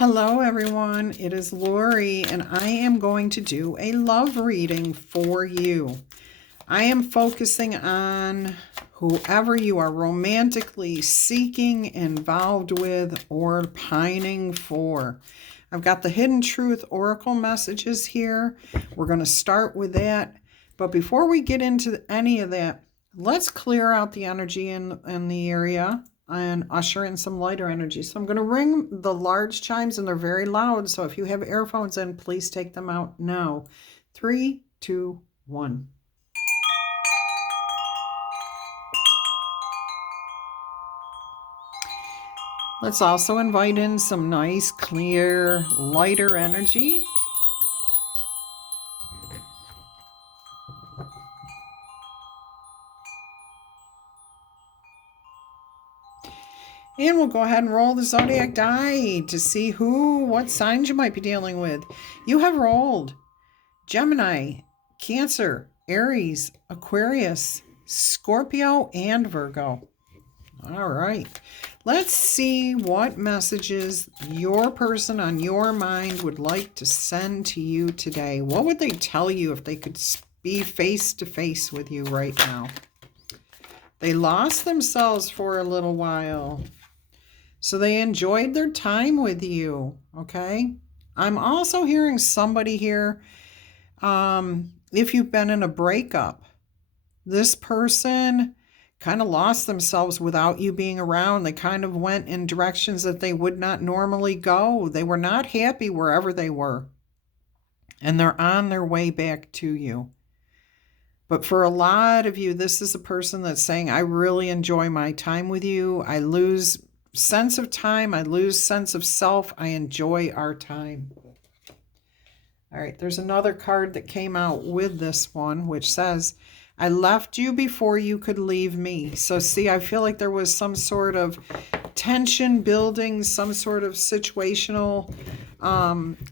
Hello everyone, it is Laurie and I am going to do a love reading for you. I am focusing on whoever you are romantically seeking, involved with, or pining for. I've got the Hidden Truth Oracle messages here. We're going to start with that. But before we get into any of that, let's clear out the energy in the area and usher in some lighter energy. So I'm going to ring the large chimes, and they're very loud. So if you have earphones in, please take them out now. 3, 2, 1. Let's also invite in some nice, clear, lighter energy. And we'll go ahead and roll the Zodiac die to see what signs you might be dealing with. You have rolled Gemini, Cancer, Aries, Aquarius, Scorpio, and Virgo. All right. Let's see what messages your person on your mind would like to send to you today. What would they tell you if they could be face to face with you right now? They lost themselves for a little while, so they enjoyed their time with you, okay? I'm also hearing somebody here, if you've been in a breakup, this person kind of lost themselves without you being around. They kind of went in directions that they would not normally go. They were not happy wherever they were, and they're on their way back to you. But for a lot of you, this is a person that's saying, I really enjoy my time with you. I lose sense of time. I lose sense of self. I enjoy our time. All right, there's another card that came out with this one, which says, I left you before you could leave me. So see, I feel like there was some sort of tension building, some sort of situational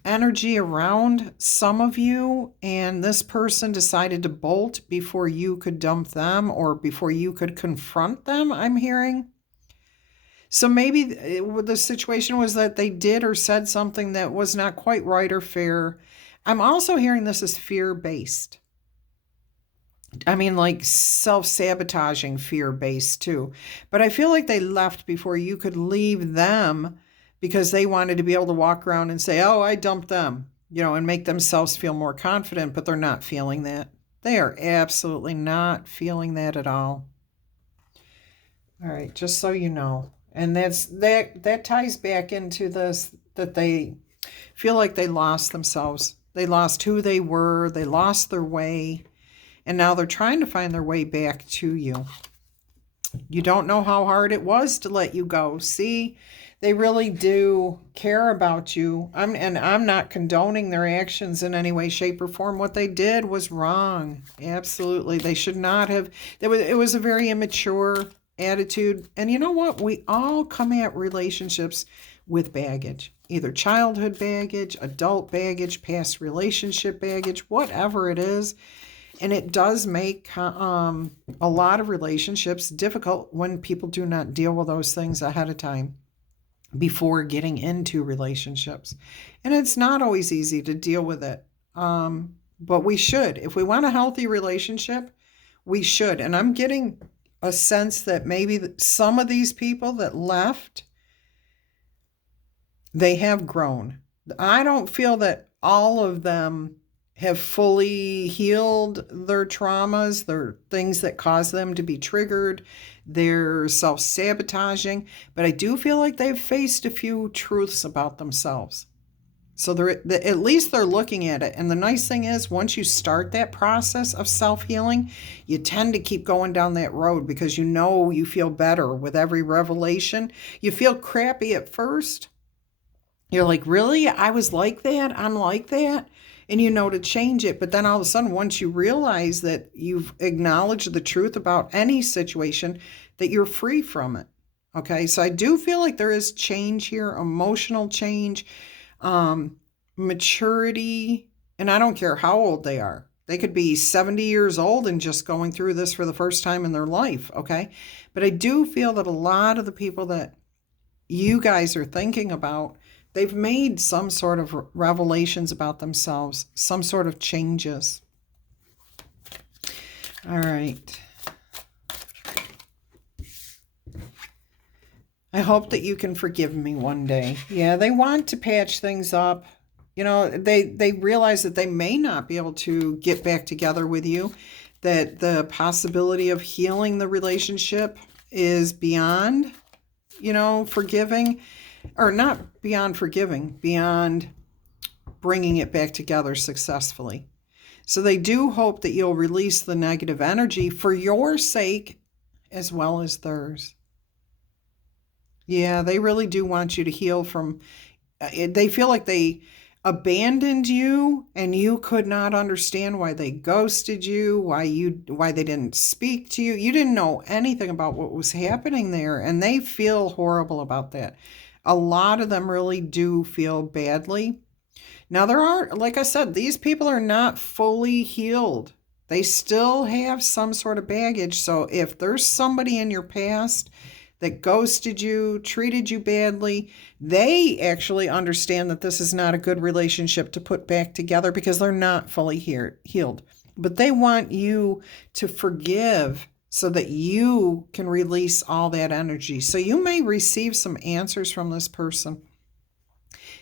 energy around some of you, and this person decided to bolt before you could dump them or before you could confront them, I'm hearing. So maybe the situation was that they did or said something that was not quite right or fair. I'm also hearing this is fear-based. I mean, like self-sabotaging fear-based too. But I feel like they left before you could leave them because they wanted to be able to walk around and say, oh, I dumped them, and make themselves feel more confident, but they're not feeling that. They are absolutely not feeling that at all. All right, just so you know. And that ties back into this, that they feel like they lost themselves. They lost who they were. They lost their way. And now they're trying to find their way back to you. You don't know how hard it was to let you go. See, they really do care about you. I'm not condoning their actions in any way, shape, or form. What they did was wrong. Absolutely. They should not have. It was a very immature attitude. And you know what? We all come at relationships with baggage, either childhood baggage, adult baggage, past relationship baggage, whatever it is. And it does make a lot of relationships difficult when people do not deal with those things ahead of time before getting into relationships. And it's not always easy to deal with it. But we should. If we want a healthy relationship, we should. And I'm getting a sense that maybe some of these people that left, they have grown. I don't feel that all of them have fully healed their traumas, their things that cause them to be triggered, their self-sabotaging, but I do feel like they've faced a few truths about themselves. So at least they're looking at it. And the nice thing is, once you start that process of self-healing, you tend to keep going down that road because you feel better with every revelation. You feel crappy at first. You're like, really? I was like that? I'm like that? And to change it. But then all of a sudden, once you realize that you've acknowledged the truth about any situation, that you're free from it. Okay, so I do feel like there is change here, emotional change, maturity, and I don't care how old they are. They could be 70 years old and just going through this for the first time in their life, okay? But I do feel that a lot of the people that you guys are thinking about They've made some sort of revelations about themselves, some sort of changes. All right. I hope that you can forgive me one day. Yeah, they want to patch things up. You know, they realize that they may not be able to get back together with you, that the possibility of healing the relationship is beyond, forgiving, or not beyond forgiving, beyond bringing it back together successfully. So they do hope that you'll release the negative energy for your sake as well as theirs. Yeah, they really do want you to heal from, they feel like they abandoned you and you could not understand why they ghosted you, why they didn't speak to you. You didn't know anything about what was happening there, and they feel horrible about that. A lot of them really do feel badly. Now there are, like I said, these people are not fully healed. They still have some sort of baggage. So if there's somebody in your past that ghosted you, treated you badly, they actually understand that this is not a good relationship to put back together because they're not fully healed. But they want you to forgive so that you can release all that energy. So you may receive some answers from this person.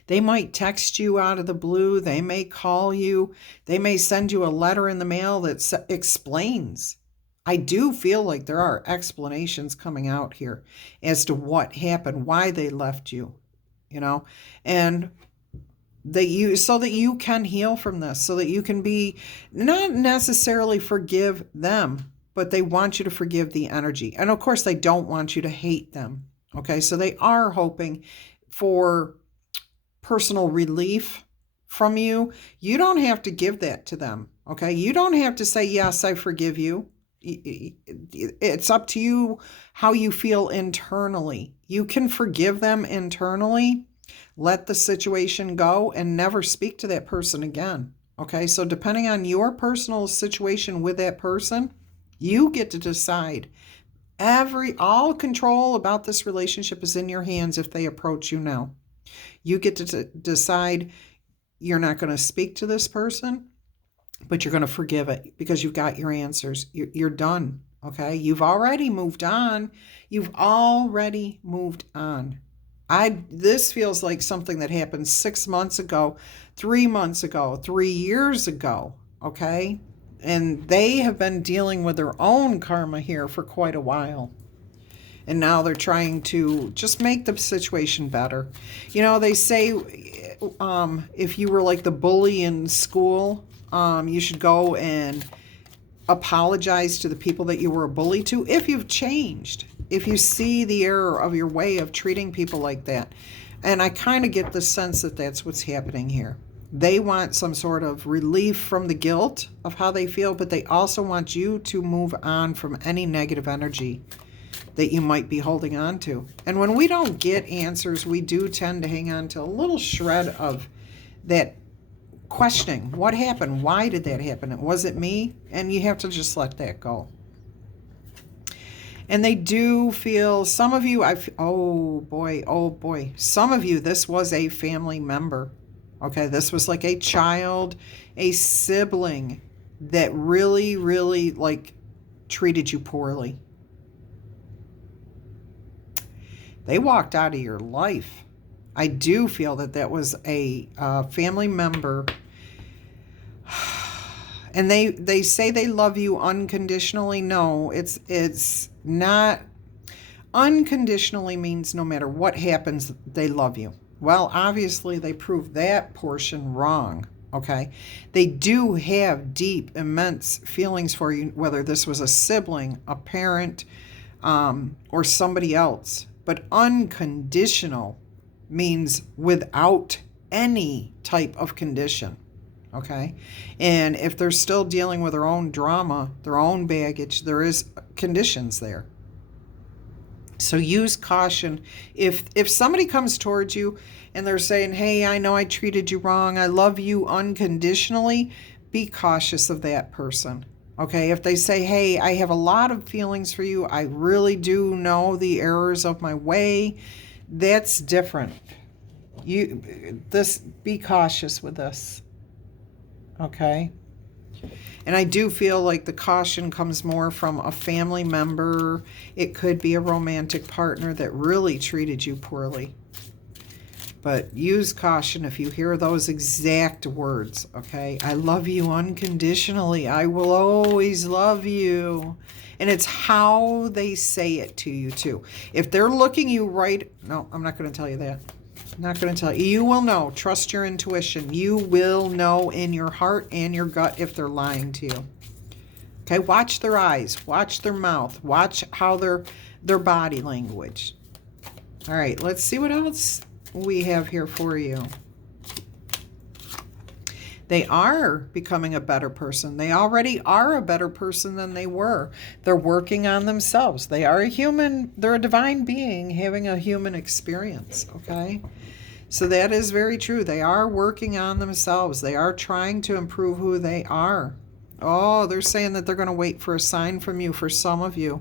They might text you out of the blue. They may call you. They may send you a letter in the mail that explains. I do feel like there are explanations coming out here as to what happened, why they left you, and so that you can heal from this, so that you can be not necessarily forgive them, but they want you to forgive the energy. And of course, they don't want you to hate them. Okay, so they are hoping for personal relief from you. You don't have to give that to them. Okay, you don't have to say, yes, I forgive you. It's up to you how you feel internally. You can forgive them internally, let the situation go, and never speak to that person again. Okay, so depending on your personal situation with that person, you get to decide. All control about this relationship is in your hands if they approach you now. You get to decide you're not going to speak to this person, but you're going to forgive it because you've got your answers. You're done, okay? You've already moved on. This feels like something that happened 6 months ago, 3 months ago, 3 years ago, okay? And they have been dealing with their own karma here for quite a while. And now they're trying to just make the situation better. They say if you were like the bully in school, you should go and apologize to the people that you were a bully to if you've changed, if you see the error of your way of treating people like that. And I kind of get the sense that that's what's happening here. They want some sort of relief from the guilt of how they feel, but they also want you to move on from any negative energy that you might be holding on to. And when we don't get answers, we do tend to hang on to a little shred of that questioning. What happened? Why did that happen? Was it me? And you have to just let that go. And they do feel, some of you, oh boy, some of you, this was a family member. Okay, this was like a child, a sibling that really, really treated you poorly. They walked out of your life. I do feel that was a family member. And they say they love you unconditionally. No, it's not. Unconditionally means no matter what happens, they love you. Well, obviously they proved that portion wrong. Okay, they do have deep, immense feelings for you, whether this was a sibling, a parent, or somebody else. But unconditional means without any type of condition, okay? And if they're still dealing with their own drama, their own baggage, there is conditions there. So use caution. If somebody comes towards you and they're saying, hey, I know I treated you wrong, I love you unconditionally, be cautious of that person. Okay, if they say, hey, I have a lot of feelings for you, I really do know the errors of my way, that's different. Be cautious with this. Okay? And I do feel like the caution comes more from a family member. It could be a romantic partner that really treated you poorly. But use caution if you hear those exact words, okay? I love you unconditionally. I will always love you. And it's how they say it to you, too. If they're looking you right... No, I'm not going to tell you that. I'm not going to tell you. You will know. Trust your intuition. You will know in your heart and your gut if they're lying to you. Okay, watch their eyes. Watch their mouth. Watch how their body language. All right, let's see what else we have here for you. They are becoming a better person. They already are a better person than they were. They're working on themselves. They are a human. They're a divine being having a human experience, okay? So that is very true. They are working on themselves. They are trying to improve who they are. Oh, they're saying that they're going to wait for a sign from you for some of you.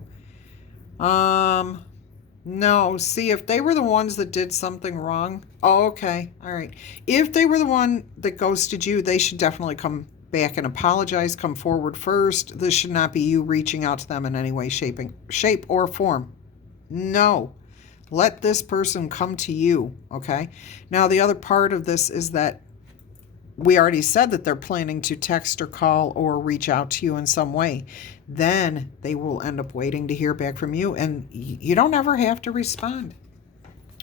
No, see, if they were the ones that did something wrong, oh, okay, all right. If they were the one that ghosted you, they should definitely come back and apologize, come forward first. This should not be you reaching out to them in any way, shape, or form. No, let this person come to you, okay? Now, the other part of this is that we already said that they're planning to text or call or reach out to you in some way. Then they will end up waiting to hear back from you, and you don't ever have to respond.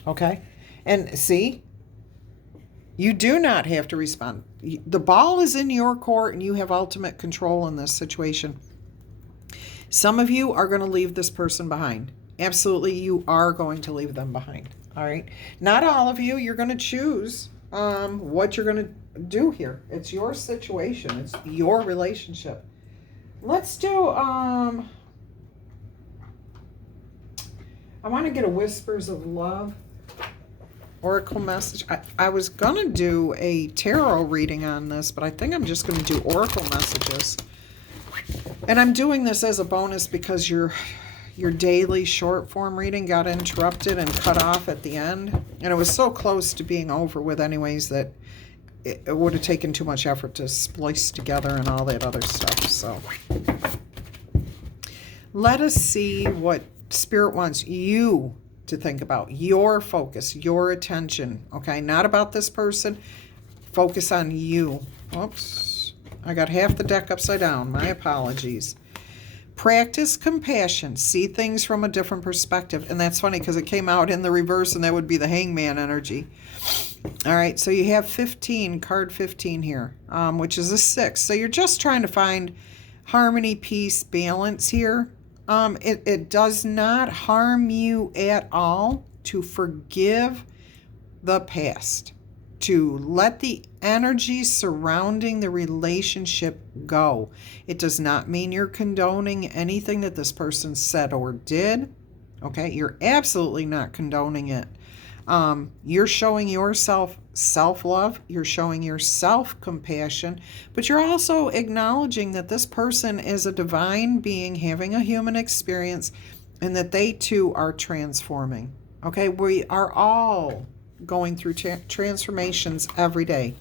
Okay? And see, you do not have to respond. The ball is in your court, and you have ultimate control in this situation. Some of you are going to leave this person behind. Absolutely, you are going to leave them behind. All right? Not all of you. You're going to choose what you're going to do here. It's your situation. It's your relationship. Let's do, I want to get a Whispers of Love Oracle message. I was going to do a tarot reading on this, but I think I'm just going to do Oracle messages. And I'm doing this as a bonus because your daily short form reading got interrupted and cut off at the end. And it was so close to being over with anyways that it would have taken too much effort to splice together and all that other stuff. So let us see what Spirit wants you to think about. Your focus, your attention. Okay, not about this person. Focus on you. Oops, I got half the deck upside down. My apologies. Practice compassion. See things from a different perspective. And that's funny because it came out in the reverse, and that would be the Hangman energy. All right, so you have 15, card 15 here, which is a 6. So you're just trying to find harmony, peace, balance here. It does not harm you at all to forgive the past, to let the energy surrounding the relationship go. It does not mean you're condoning anything that this person said or did. Okay, you're absolutely not condoning it. You're showing yourself self-love, you're showing yourself compassion, but you're also acknowledging that this person is a divine being having a human experience and that they too are transforming. Okay, we are all going through transformations every day.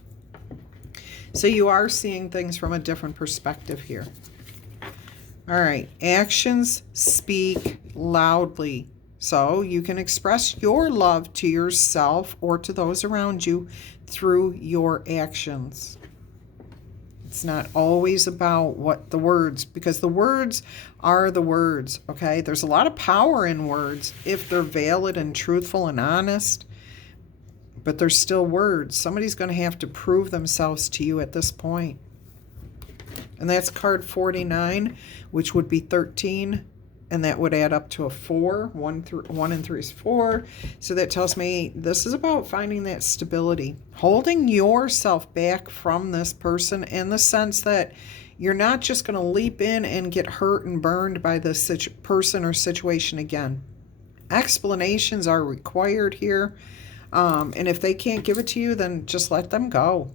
So you are seeing things from a different perspective here. All right, actions speak loudly. So you can express your love to yourself or to those around you through your actions. It's not always about what the words, because the words are the words, okay? There's a lot of power in words if they're valid and truthful and honest, but they're still words. Somebody's going to have to prove themselves to you at this point. And that's card 49, which would be 13. And that would add up to a 4. 1 and 3 is 4. So that tells me this is about finding that stability. Holding yourself back from this person in the sense that you're not just going to leap in and get hurt and burned by this person or situation again. Explanations are required here. And if they can't give it to you, then just let them go.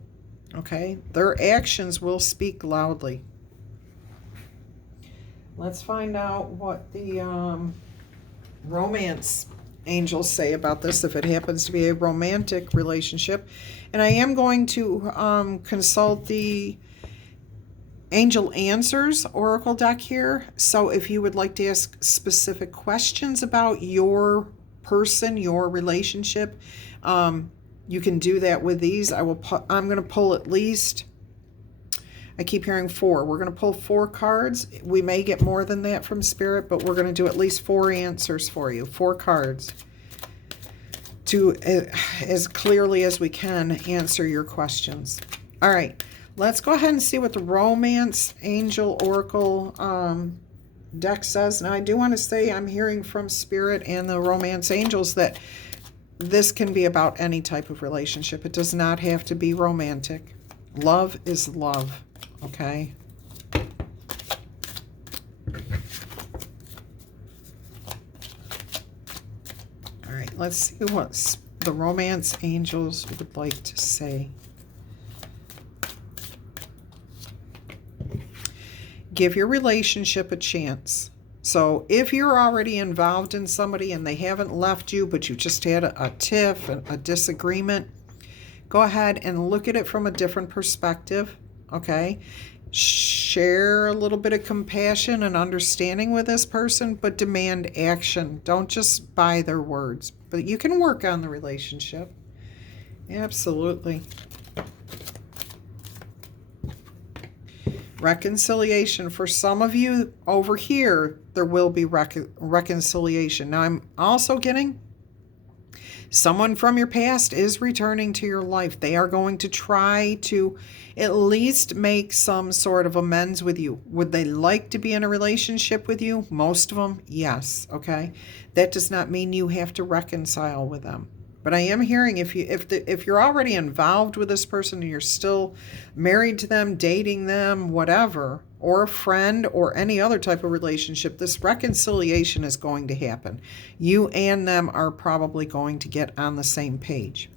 Okay? Their actions will speak loudly. Let's find out what the romance angels say about this if it happens to be a romantic relationship. And I am going to consult the Angel Answers Oracle deck here. So if you would like to ask specific questions about your person, your relationship, you can do that with these. I'm going to pull at least, I keep hearing 4. We're going to pull 4 cards. We may get more than that from Spirit, but we're going to do at least 4 answers for you. 4 cards to, as clearly as we can, answer your questions. All right. Let's go ahead and see what the Romance Angel Oracle deck says. Now, I do want to say I'm hearing from Spirit and the Romance Angels that this can be about any type of relationship. It does not have to be romantic. Love is love, okay? All right, let's see what the Romance Angels would like to say. Give your relationship a chance. So if you're already involved in somebody and they haven't left you, but you just had a tiff, a disagreement, go ahead and look at it from a different perspective, okay? Share a little bit of compassion and understanding with this person, but demand action. Don't just buy their words, but you can work on the relationship. Absolutely. Reconciliation. For some of you over here, there will be reconciliation. Now, I'm also getting someone from your past is returning to your life. They are going to try to at least make some sort of amends with you. Would they like to be in a relationship with you? Most of them, yes. Okay. That does not mean you have to reconcile with them. But I am hearing if you're already involved with this person and you're still married to them, dating them, whatever, or a friend or any other type of relationship, this reconciliation is going to happen. You and them are probably going to get on the same page.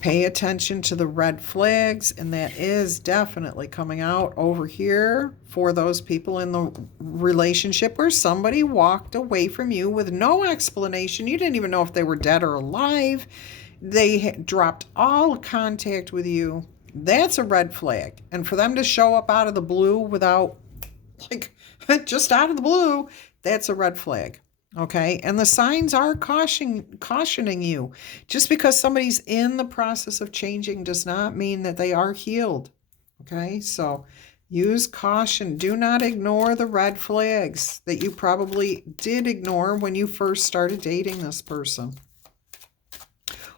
Pay attention to the red flags, and that is definitely coming out over here for those people in the relationship where somebody walked away from you with no explanation. You didn't even know if they were dead or alive. They dropped all contact with you. That's a red flag. And for them to show up out of the blue without, like, just out of the blue, that's a red flag. Okay, and the signs are cautioning you. Just because somebody's in the process of changing does not mean that they are healed. Okay, so use caution. Do not ignore the red flags that you probably did ignore when you first started dating this person,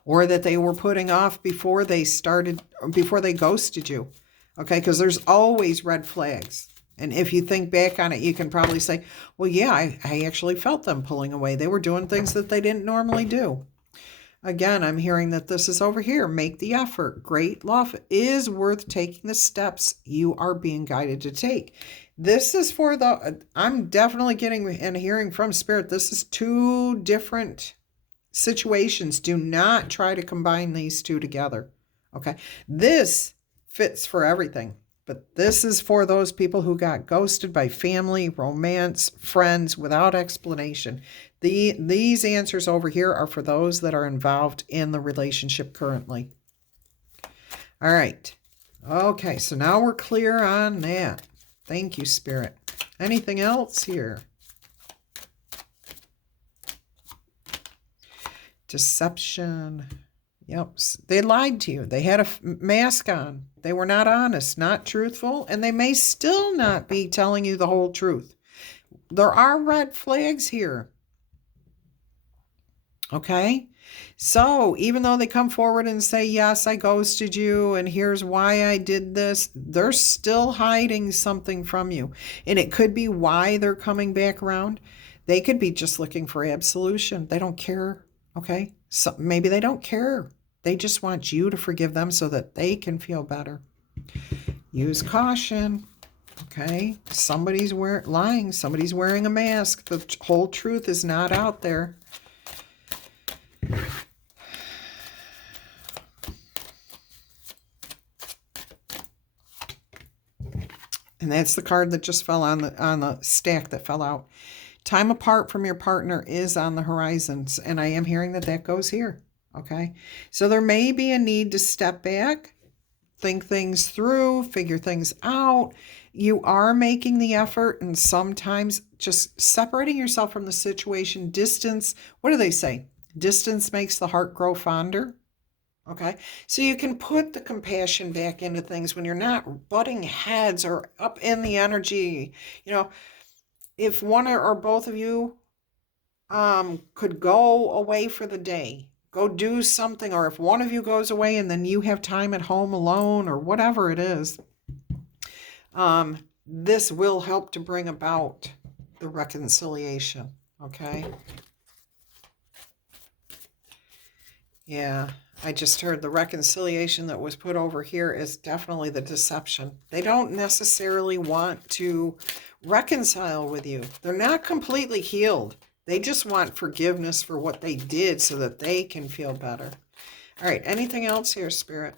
or that they were putting off before they ghosted you. Okay, because there's always red flags. And if you think back on it, you can probably say, well, yeah, I actually felt them pulling away. They were doing things that they didn't normally do. Again, I'm hearing that this is over here. Make the effort. Great love is worth taking the steps you are being guided to take. This is for I'm definitely getting and hearing from Spirit, this is 2 different situations. Do not try to combine these 2 together. Okay. This fits for everything. But this is for those people who got ghosted by family, romance, friends without explanation. These answers over here are for those that are involved in the relationship currently. All right. Okay, so now we're clear on that. Thank you, Spirit. Anything else here? Deception. Yep, they lied to you. They had a mask on. They were not honest, not truthful, and they may still not be telling you the whole truth. There are red flags here. Okay? So even though they come forward and say, yes, I ghosted you, and here's why I did this, they're still hiding something from you. And it could be why they're coming back around. They could be just looking for absolution. They don't care. Okay? So maybe they don't care. They just want you to forgive them so that they can feel better. Use caution. Okay? Somebody's lying. Somebody's wearing a mask. The whole truth is not out there. And that's the card that just fell on the stack that fell out. Time apart from your partner is on the horizons, and I am hearing that that goes here, okay? So there may be a need to step back, think things through, figure things out. You are making the effort, and sometimes just separating yourself from the situation, distance, what do they say? Distance makes the heart grow fonder. Okay, so you can put the compassion back into things when you're not butting heads or up in the energy. You know, if one or both of you could go away for the day, go do something, or if one of you goes away and then you have time at home alone or whatever it is, this will help to bring about the reconciliation. Okay. Yeah, I just heard the reconciliation that was put over here is definitely the deception. They don't necessarily want to reconcile with you. They're not completely healed. They just want forgiveness for what they did so that they can feel better. All right, anything else here, Spirit?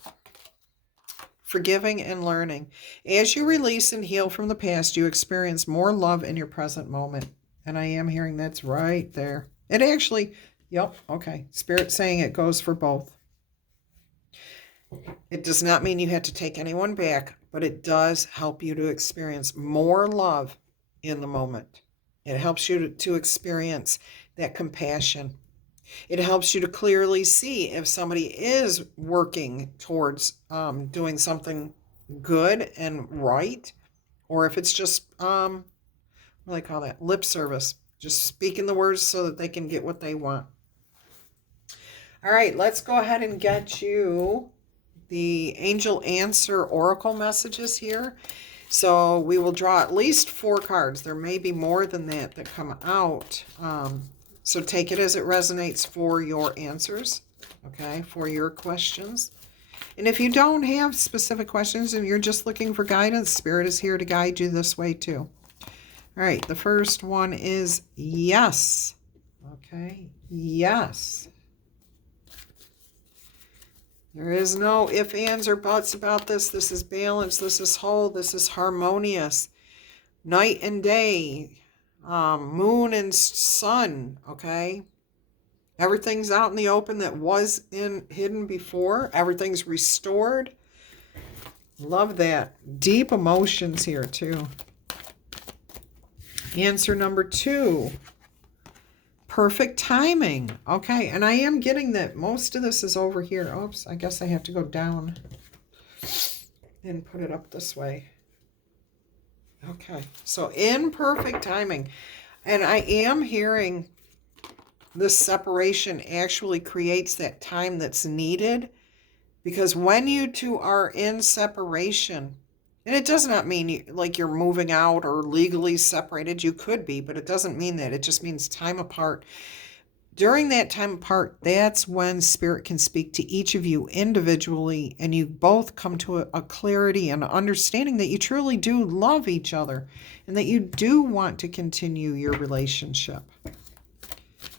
Forgiving and learning. As you release and heal from the past, you experience more love in your present moment. And I am hearing that's right there. It actually... Yep, okay. Spirit saying it goes for both. It does not mean you have to take anyone back, but it does help you to experience more love in the moment. It helps you to experience that compassion. It helps you to clearly see if somebody is working towards doing something good and right, or if it's just, what do they call that? Lip service. Just speaking the words so that they can get what they want. All right, let's go ahead and get you the Angel Answer Oracle messages here. So we will draw at least 4 cards. There may be more than that come out. So take it as it resonates for your answers, okay, for your questions. And if you don't have specific questions and you're just looking for guidance, Spirit is here to guide you this way too. All right, the first one is yes. Okay, yes. There is no ifs, ands, or buts about this. This is balance. This is whole. This is harmonious. Night and day. Moon and sun. Okay. Everything's out in the open that was hidden before. Everything's restored. Love that. Deep emotions here too. Answer number 2. Perfect timing. Okay, and I am getting that most of this is over here. Oops, I guess I have to go down and put it up this way. Okay, so in perfect timing. And I am hearing this separation actually creates that time that's needed, because when you two are in separation, and it does not mean like you're moving out or legally separated. You could be, but it doesn't mean that. It just means time apart. During that time apart, that's when Spirit can speak to each of you individually, and you both come to a clarity and understanding that you truly do love each other and that you do want to continue your relationship,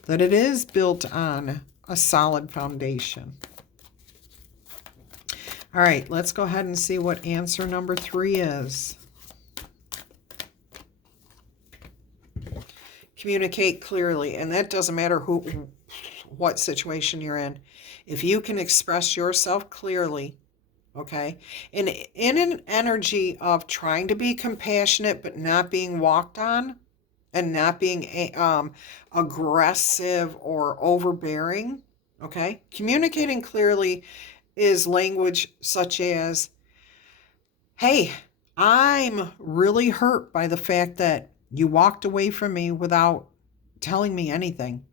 that it is built on a solid foundation. All right, let's go ahead and see what answer number 3 is. Communicate clearly, and that doesn't matter what situation you're in. If you can express yourself clearly, okay, and in an energy of trying to be compassionate but not being walked on and not being aggressive or overbearing, okay, communicating clearly is language such as, hey, I'm really hurt by the fact that you walked away from me without telling me anything.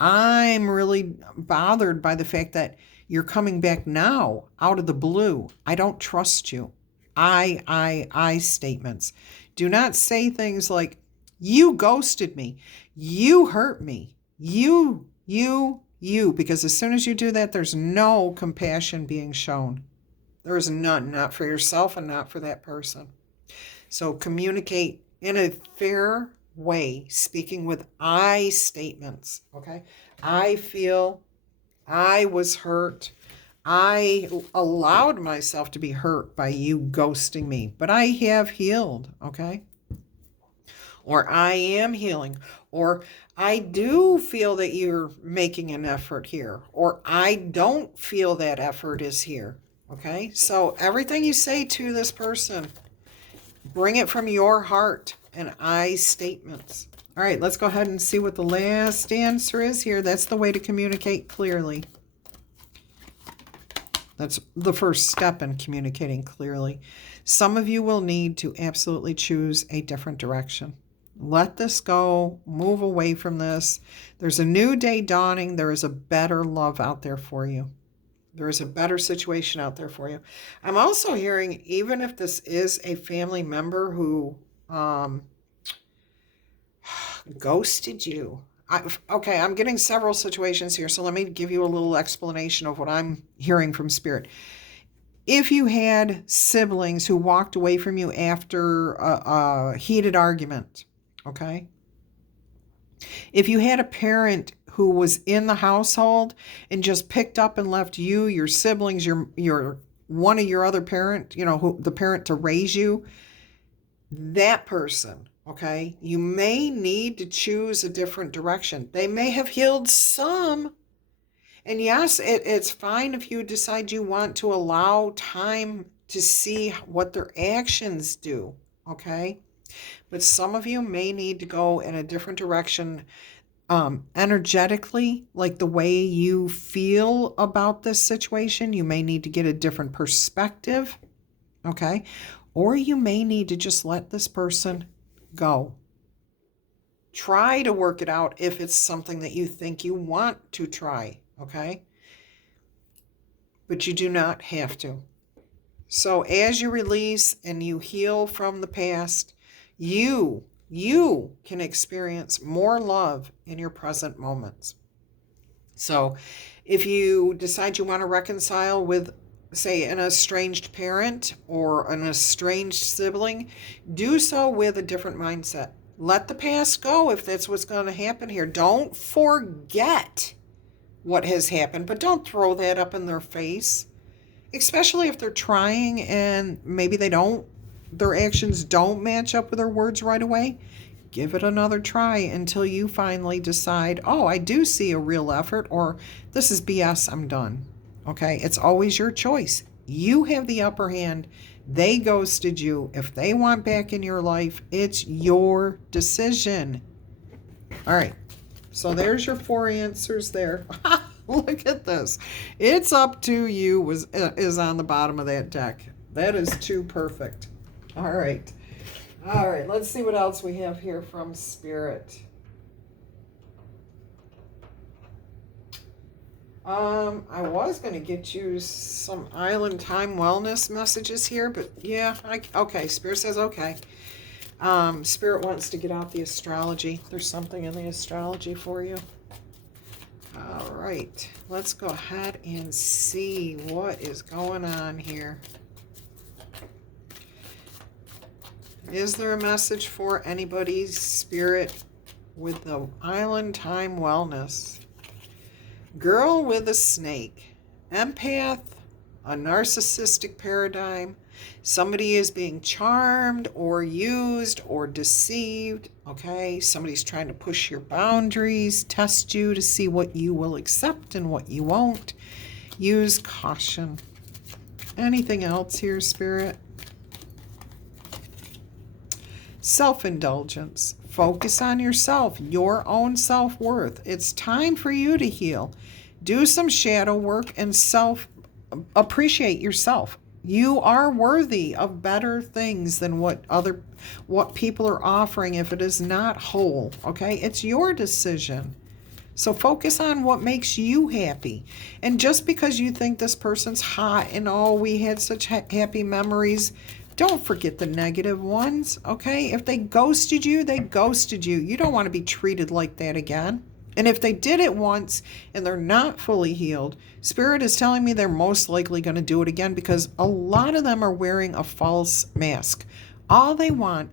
I'm really bothered by the fact that you're coming back now out of the blue. I don't trust you. I statements. Do not say things like, you ghosted me. You hurt me. You, because as soon as you do that, there's no compassion being shown. There is none, not for yourself and not for that person. So communicate in a fair way, speaking with I statements, okay? I feel, I was hurt. I allowed myself to be hurt by you ghosting me, but I have healed, okay? or I am healing, or I do feel that you're making an effort here, or I don't feel that effort is here. Okay, so everything you say to this person, bring it from your heart and I statements. All right, let's go ahead and see what the last answer is here. That's the way to communicate clearly. That's the first step in communicating clearly. Some of you will need to absolutely choose a different direction. Let this go. Move away from this. There's a new day dawning. There is a better love out there for you. There is a better situation out there for you. I'm also hearing, even if this is a family member who ghosted you. Okay, I'm getting several situations here, so let me give you a little explanation of what I'm hearing from Spirit. If you had siblings who walked away from you after a heated argument, okay? If you had a parent who was in the household and just picked up and left you, your siblings, your one of your other parent, the parent to raise you, that person, okay, you may need to choose a different direction. They may have healed some. And yes, it's fine if you decide you want to allow time to see what their actions do, okay? But some of you may need to go in a different direction energetically, like the way you feel about this situation. You may need to get a different perspective, okay? Or you may need to just let this person go. Try to work it out if it's something that you think you want to try, okay? But you do not have to. So as you release and you heal from the past, you can experience more love in your present moments. So if you decide you want to reconcile with, say, an estranged parent or an estranged sibling, do so with a different mindset. Let the past go if that's what's going to happen here. Don't forget what has happened, but don't throw that up in their face, especially if they're trying and maybe their actions don't match up with their words right away. Give it another try until you finally decide, oh, I do see a real effort, or this is BS, I'm done. Okay, it's always your choice. You have the upper hand. They ghosted you. If they want back in your life, it's your decision. All right, so there's your 4 answers there. Look at this. It's up to you is on the bottom of that deck. That is too perfect. All right, let's see what else we have here from Spirit. I was going to get you some island time wellness messages here, but yeah, okay, Spirit says okay. Spirit wants to get out the astrology. There's something in the astrology for you. All right, let's go ahead and see what is going on here. Is there a message for anybody's Spirit with the island time wellness? Girl with a snake, empath, a narcissistic paradigm. Somebody is being charmed or used or deceived, okay? Somebody's trying to push your boundaries, test you to see what you will accept and what you won't. Use caution. Anything else here, Spirit? Self-indulgence. Focus on yourself, your own self-worth. It's time for you to heal. Do some shadow work and appreciate yourself. You are worthy of better things than what people are offering if it is not whole, okay? It's your decision. So focus on what makes you happy. And just because you think this person's hot and oh, we had such happy memories, don't forget the negative ones, okay? If they ghosted you, they ghosted you. You don't want to be treated like that again. And if they did it once and they're not fully healed, Spirit is telling me they're most likely going to do it again because a lot of them are wearing a false mask. All they want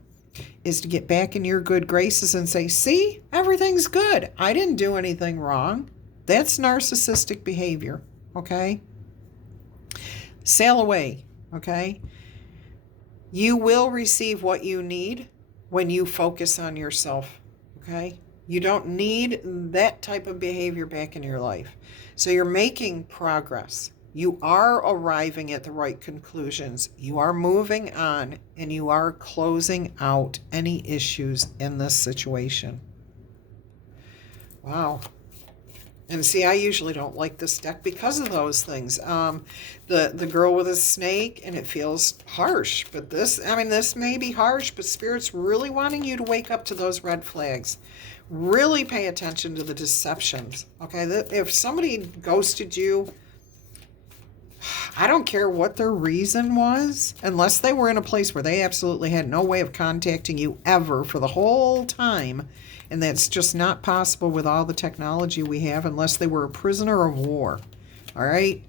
is to get back in your good graces and say, see, everything's good. I didn't do anything wrong. That's narcissistic behavior, okay? Sail away, okay? You will receive what you need. when you focus on yourself, okay? You don't need that type of behavior back in your life. So you're making progress. You are arriving at the right conclusions. You are moving on, and you are closing out any issues in this situation. Wow. And see, I usually don't like this deck because of those things. The girl with a snake, and it feels harsh. But this, I mean, this may be harsh, but Spirit's really wanting you to wake up to those red flags. Really pay attention to the deceptions. Okay, if somebody ghosted you, I don't care what their reason was, unless they were in a place where they absolutely had no way of contacting you ever for the whole time. And that's just not possible with all the technology we have unless they were a prisoner of war. All right?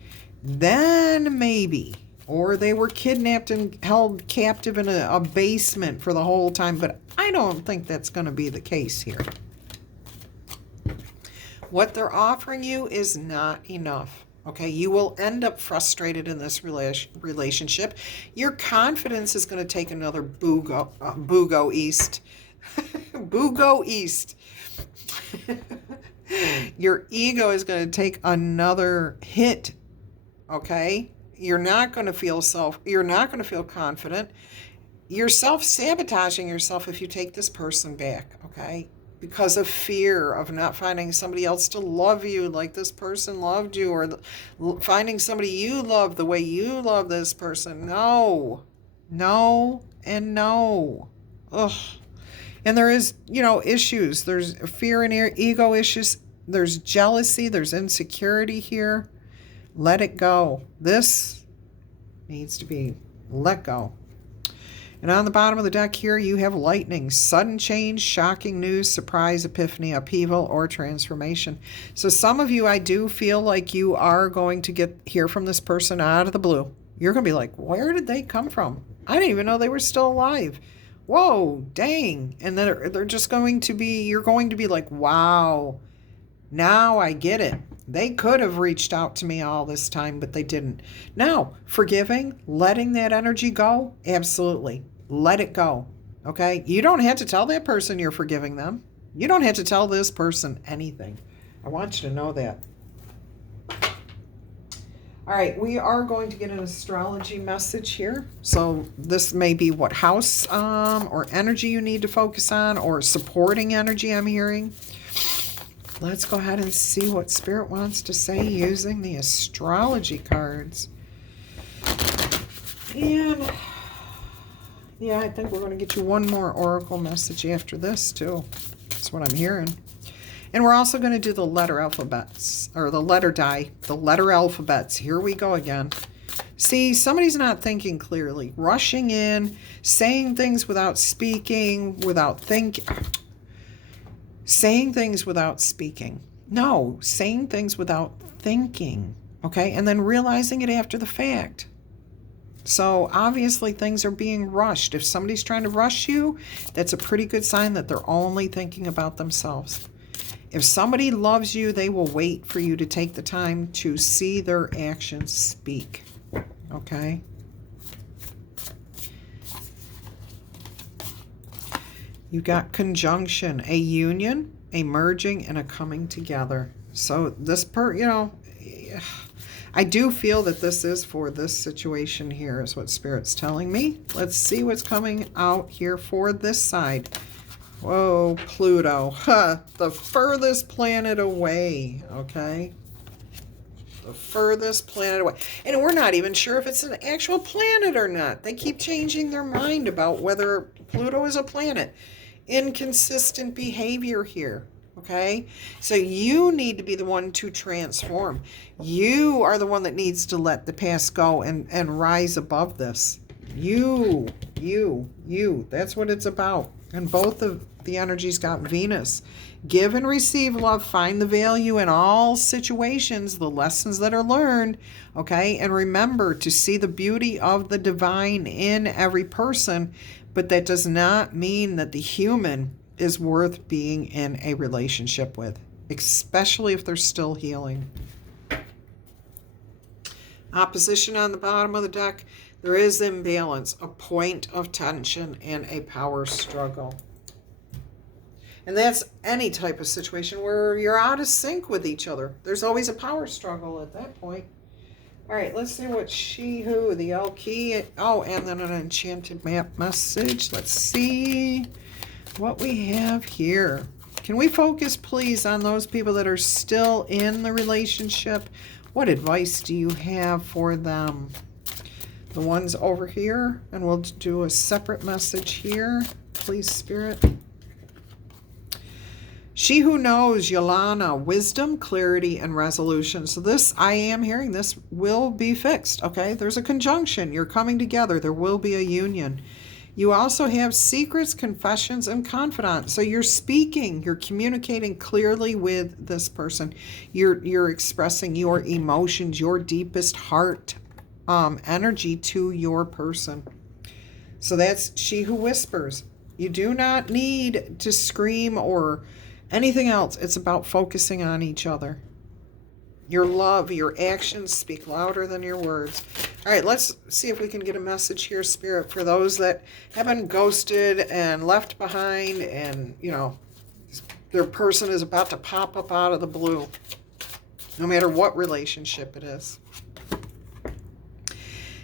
Then maybe. Or they were kidnapped and held captive in a basement for the whole time. But I don't think that's going to be the case here. What they're offering you is not enough. Okay? You will end up frustrated in this relationship. Your confidence is going to take another boogo east. Boo-go east. Your ego is going to take another hit. Okay? You're not going to feel confident. You're self-sabotaging yourself if you take this person back, okay? Because of fear of not finding somebody else to love you like this person loved you, or finding somebody you love the way you love this person. No. No and no. Ugh. And there is, issues. There's fear and ego issues. There's jealousy. There's insecurity here. Let it go. This needs to be let go. And on the bottom of the deck here, you have lightning, sudden change, shocking news, surprise, epiphany, upheaval, or transformation. So some of you, I do feel like you are going to hear from this person out of the blue. You're going to be like, where did they come from? I didn't even know they were still alive. Whoa, dang. And then they're just you're going to be like, wow, now I get it. They could have reached out to me all this time, but they didn't. Now, forgiving, letting that energy go, absolutely. Let it go, okay? You don't have to tell that person you're forgiving them. You don't have to tell this person anything. I want you to know that. All right, we are going to get an astrology message here. So this may be what house or energy you need to focus on, or supporting energy I'm hearing. Let's go ahead and see what Spirit wants to say using the astrology cards. And yeah, I think we're going to get you one more oracle message after this too. That's what I'm hearing. And we're also going to do the letter alphabets, or the letter die, the letter alphabets. Here we go again. See, somebody's not thinking clearly, rushing in, saying things without speaking, saying things without speaking. No, saying things without thinking, okay? And then realizing it after the fact. So obviously things are being rushed. If somebody's trying to rush you, that's a pretty good sign that they're only thinking about themselves. If somebody loves you, they will wait for you to take the time to see their actions speak. Okay? You got conjunction, a union, a merging, and a coming together. So this I do feel that this is for this situation here, is what Spirit's telling me. Let's see what's coming out here for this side. Whoa, Pluto. The furthest planet away, okay? The furthest planet away. And we're not even sure if it's an actual planet or not. They keep changing their mind about whether Pluto is a planet. Inconsistent behavior here, okay? So you need to be the one to transform. You are the one that needs to let the past go and rise above this. You. That's what it's about. And both of the energies got Venus. Give and receive love. Find the value in all situations, the lessons that are learned, okay? And remember to see the beauty of the divine in every person, but that does not mean that the human is worth being in a relationship with, especially if they're still healing. Opposition on the bottom of the deck. There is imbalance, a point of tension, and a power struggle. And that's any type of situation where you're out of sync with each other. There's always a power struggle at that point. All right, let's see what she, who, the L key. Oh, and then an enchanted map message. Let's see what we have here. Can we focus, please, on those people that are still in the relationship? What advice do you have for them? The ones over here, and we'll do a separate message here. Please, Spirit. She who knows, Yolana, wisdom, clarity, and resolution. So this, I am hearing this will be fixed, okay? There's a conjunction. You're coming together. There will be a union. You also have secrets, confessions, and confidants. So you're speaking, you're communicating clearly with this person. You're expressing your emotions, your deepest heart energy to your person. So that's she who whispers. You do not need to scream or anything else. It's about focusing on each other. Your love, your actions speak louder than your words. All right, let's see if we can get a message here, Spirit, for those that have been ghosted and left behind and, you know, their person is about to pop up out of the blue, no matter what relationship it is.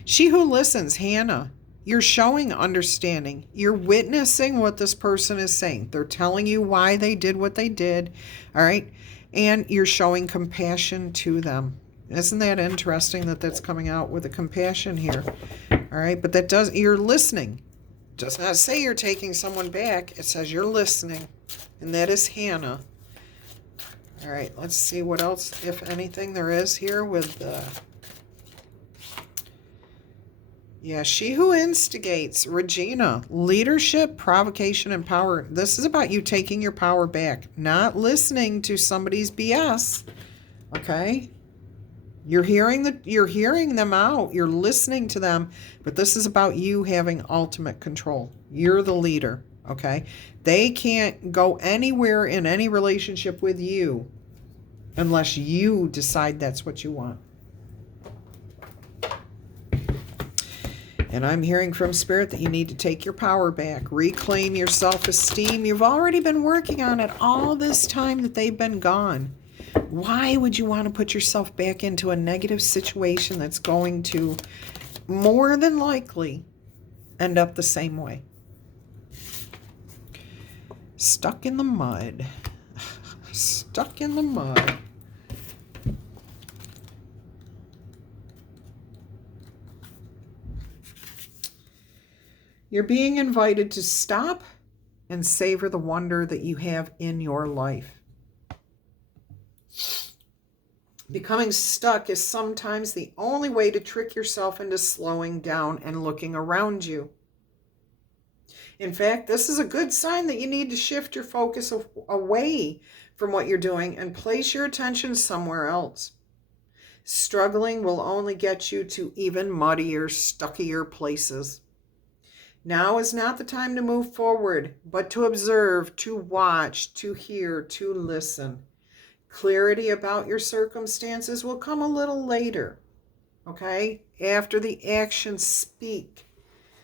She who listens, Hannah, you're showing understanding. You're witnessing what this person is saying. They're telling you why they did what they did, all right? And you're showing compassion to them. Isn't that interesting that that's coming out with a compassion here? All right, but that does, you're listening. It does not say you're taking someone back. It says you're listening, and that is Hannah. All right, let's see what else, if anything, there is here with the... Yeah, she who instigates, Regina, leadership, provocation, and power. This is about you taking your power back, not listening to somebody's BS. Okay? You're hearing them out. You're listening to them, but this is about you having ultimate control. You're the leader, okay? They can't go anywhere in any relationship with you unless you decide that's what you want. And I'm hearing from Spirit that you need to take your power back, reclaim your self-esteem. You've already been working on it all this time that they've been gone. Why would you want to put yourself back into a negative situation that's going to more than likely end up the same way? Stuck in the mud. Stuck in the mud. You're being invited to stop and savor the wonder that you have in your life. Becoming stuck is sometimes the only way to trick yourself into slowing down and looking around you. In fact, this is a good sign that you need to shift your focus away from what you're doing and place your attention somewhere else. Struggling will only get you to even muddier, stuckier places. Now is not the time to move forward, but to observe, to watch, to hear, to listen. Clarity about your circumstances will come a little later, okay? After the actions speak.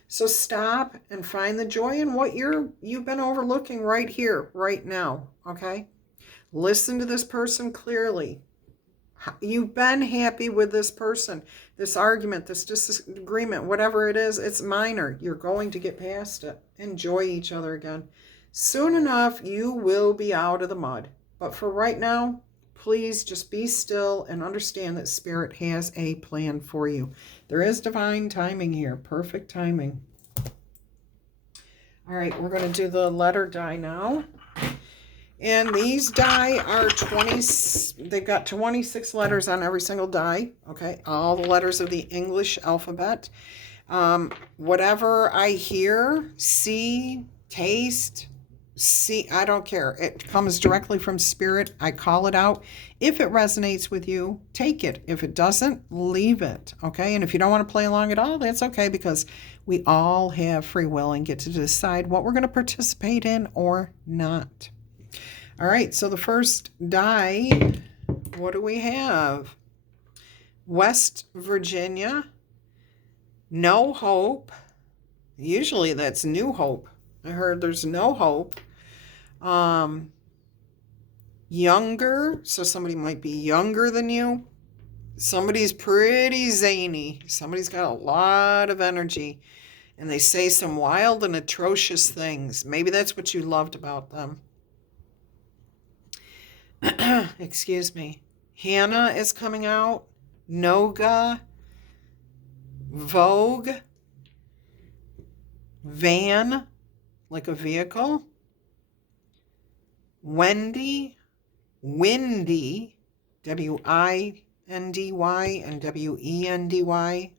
So stop and find the joy in what you've been overlooking right here, right now, okay? Listen to this person clearly. You've been happy with this person, this argument, this disagreement, whatever it is, it's minor. You're going to get past it. Enjoy each other again. Soon enough, you will be out of the mud. But for right now, please just be still and understand that Spirit has a plan for you. There is divine timing here, perfect timing. All right, we're going to do the letter die now. And these die are 20, they've got 26 letters on every single die, okay? All the letters of the English alphabet. Whatever I hear, see, taste, I don't care. It comes directly from Spirit. I call it out. If it resonates with you, take it. If it doesn't, leave it, okay? And if you don't want to play along at all, that's okay, because we all have free will and get to decide what we're going to participate in or not. All right, so the first die, what do we have? West Virginia, No hope. Usually that's new hope. I heard there's no hope. Younger, so somebody might be younger than you. Somebody's pretty zany. Somebody's got a lot of energy. And they say some wild and atrocious things. Maybe that's what you loved about them. Excuse me. Hannah is coming out. Noga. Vogue. Van, like a vehicle. Wendy. Windy. Windy and Wendy.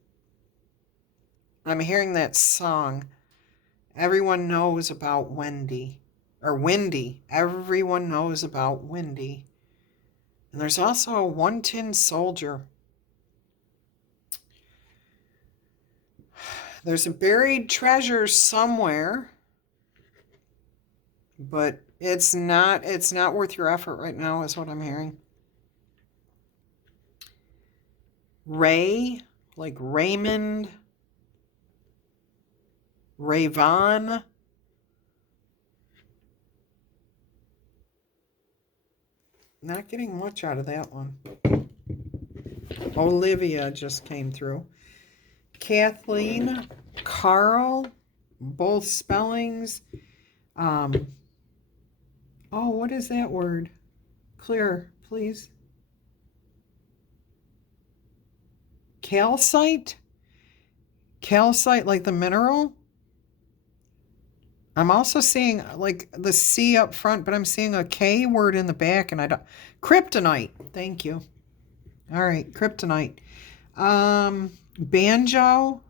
I'm hearing that song. Everyone knows about Wendy. Or Windy. Everyone knows about Windy. And there's also a one-tin soldier. There's a buried treasure somewhere, but it's not worth your effort right now, is what I'm hearing. Ray, like Raymond, Rayvon. Not getting much out of that one. Olivia just came through. Kathleen, Carl, both spellings. Oh, what is that word? Clear, please. Calcite? Calcite, like the mineral? I'm also seeing like the C up front, but I'm seeing a K word in the back, and I don't. Kryptonite. Thank you. All right, kryptonite. Banjo.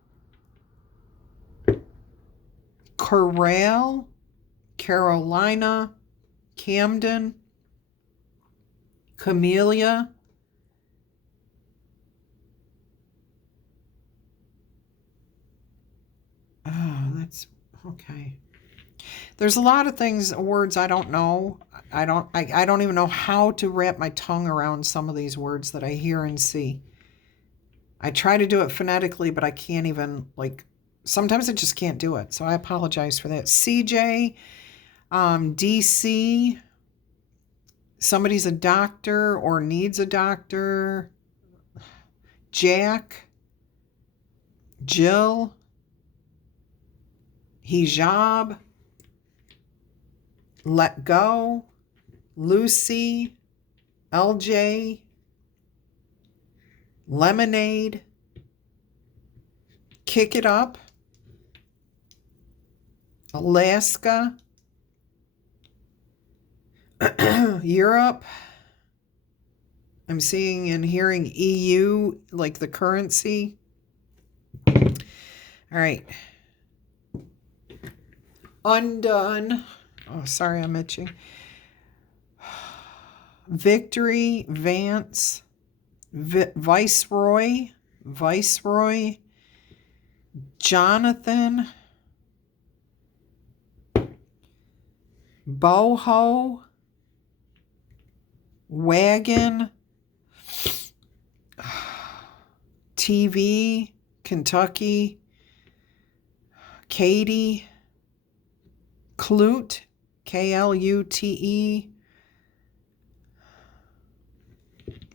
Corral. Carolina. Camden. Camellia. Oh, that's okay. There's a lot of things, words I don't know. I don't even know how to wrap my tongue around some of these words that I hear and see. I try to do it phonetically, but I can't even, like, sometimes I just can't do it. So I apologize for that. CJ, DC, somebody's a doctor or needs a doctor. Jack, Jill, hijab, let go, Lucy, LJ, lemonade, kick it up, Alaska, Europe. I'm seeing and hearing EU, like the currency. All right. Undone. Oh, sorry, I'm itching. Victory, Vance, Viceroy, Jonathan, Boho, Wagon, TV, Kentucky, Katie, Klute, Klute,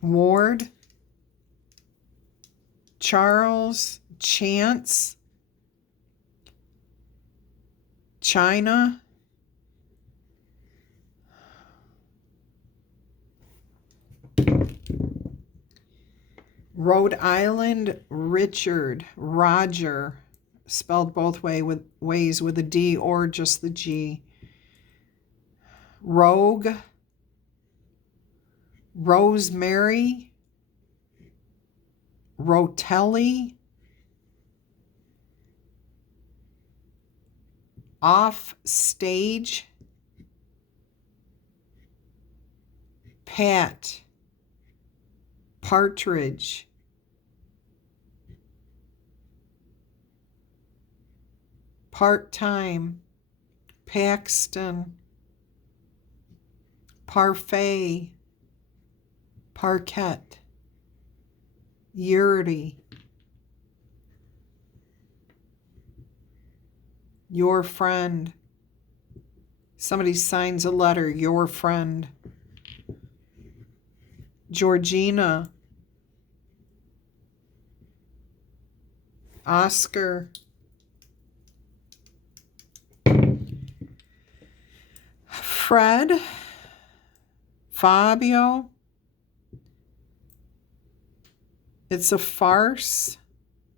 Ward, Charles, Chance, China, Rhode Island, Richard, Roger, spelled both ways with a D or just the G. Rogue, Rosemary, Rotelli, off stage, Pat, Partridge, part-time, Paxton, parfait, parquet, Yuri, Your friend. Somebody signs a letter. Your friend. Georgina. Oscar. Fred. Fabio. It's a farce.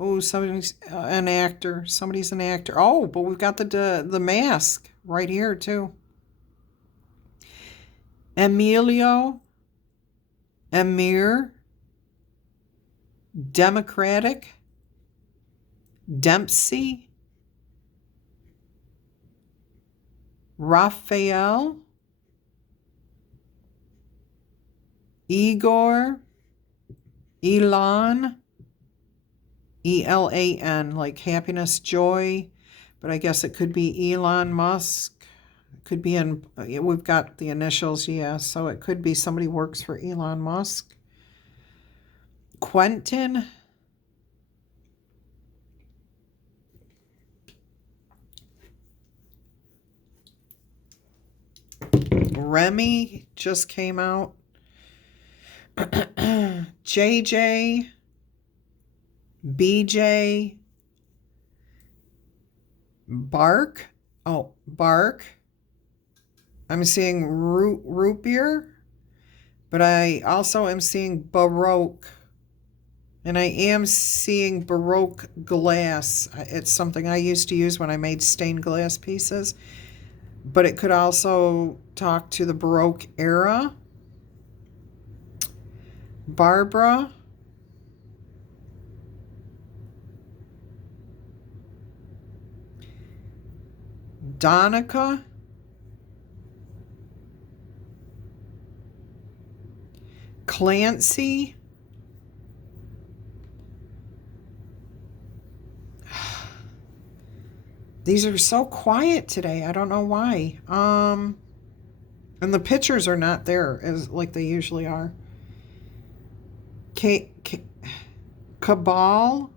Oh, somebody's an actor. Somebody's an actor. Oh, but we've got the mask right here too. Emilio. Emir. Democratic. Dempsey. Raphael. Igor. Elon. ELAN, like happiness, joy, but I guess it could be Elon Musk. It could be we've got the initials, yeah, so it could be somebody works for Elon Musk. Quentin. Remy just came out. JJ. BJ. Bark. Oh, Bark. I'm seeing root beer, but I also am seeing Baroque. And I am seeing Baroque glass. It's something I used to use when I made stained glass pieces. But it could also talk to the Baroque era. Barbara. Donica. Clancy. These are so quiet today. I don't know why. And the pictures are not there as like they usually are. Cabal. Cabal.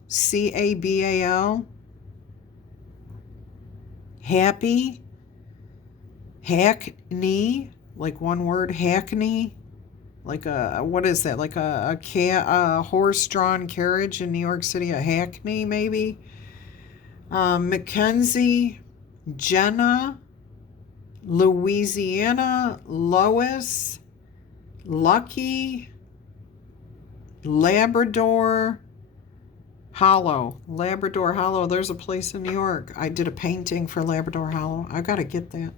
Happy. Hackney. Like one word. Hackney. Like what is that? Like a horse-drawn carriage in New York City. A hackney, maybe. Mackenzie. Jenna. Louisiana. Lois. Lucky. Labrador Hollow. Labrador Hollow. There's a place in New York. I did a painting for Labrador Hollow. I've got to get that.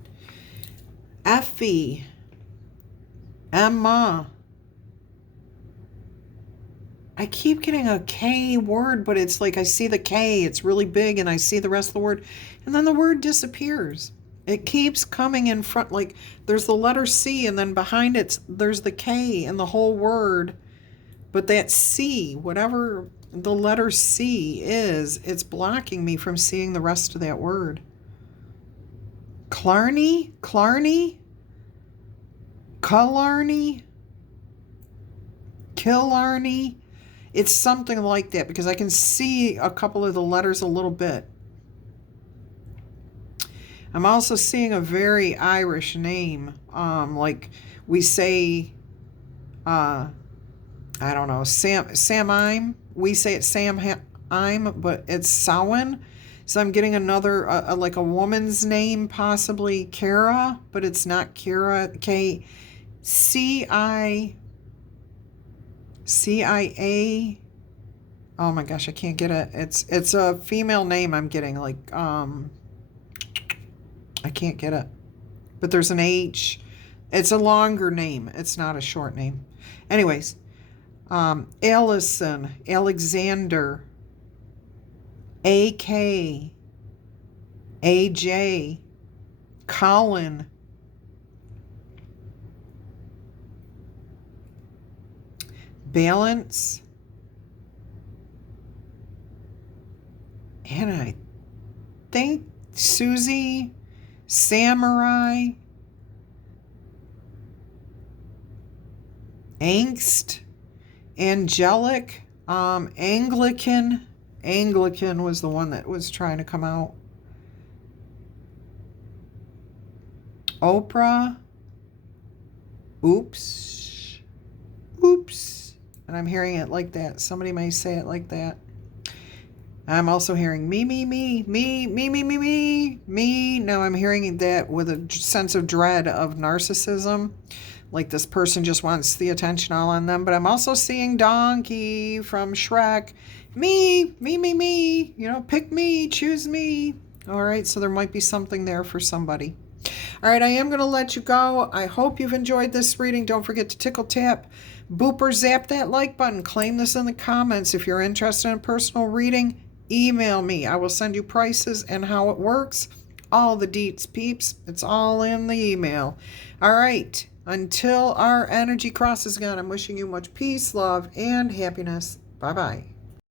Effie. Emma. I keep getting a K word, but it's like I see the K. It's really big, and I see the rest of the word, and then the word disappears. It keeps coming in front. Like there's the letter C, and then behind it, there's the K and the whole word. But that C, whatever the letter C is, it's blocking me from seeing the rest of that word. Clarney? Killarney? Killarney? It's something like that because I can see a couple of the letters a little bit. I'm also seeing a very Irish name. Like we say, I don't know, Samhain. We say it's Samhain, but it's Samhain. So I'm getting another, like a woman's name, possibly Kara, but it's not Kara. CIA. Oh my gosh, I can't get it. It's a female name I'm getting. Like I can't get it. But there's an H. It's a longer name. It's not a short name. Anyways. Allison, Alexander, AK, AJ, Colin, Balance, and I think Susie, Samurai, Angst, Angelic, Anglican was the one that was trying to come out. Oprah. Oops. Oops. And I'm hearing it like that. Somebody may say it like that. I'm also hearing me, me, me, me, me, me, me, me, me. No, I'm hearing that with a sense of dread of narcissism. Like this person just wants the attention all on them. But I'm also seeing Donkey from Shrek. Me, me, me, me. You know, pick me, choose me. All right, so there might be something there for somebody. All right, I am going to let you go. I hope you've enjoyed this reading. Don't forget to tickle, tap, boop, or zap that like button. Claim this in the comments. If you're interested in a personal reading, email me. I will send you prices and how it works. All the deets, peeps. It's all in the email. All right. Until our energy crosses again, I'm wishing you much peace, love, and happiness. Bye-bye.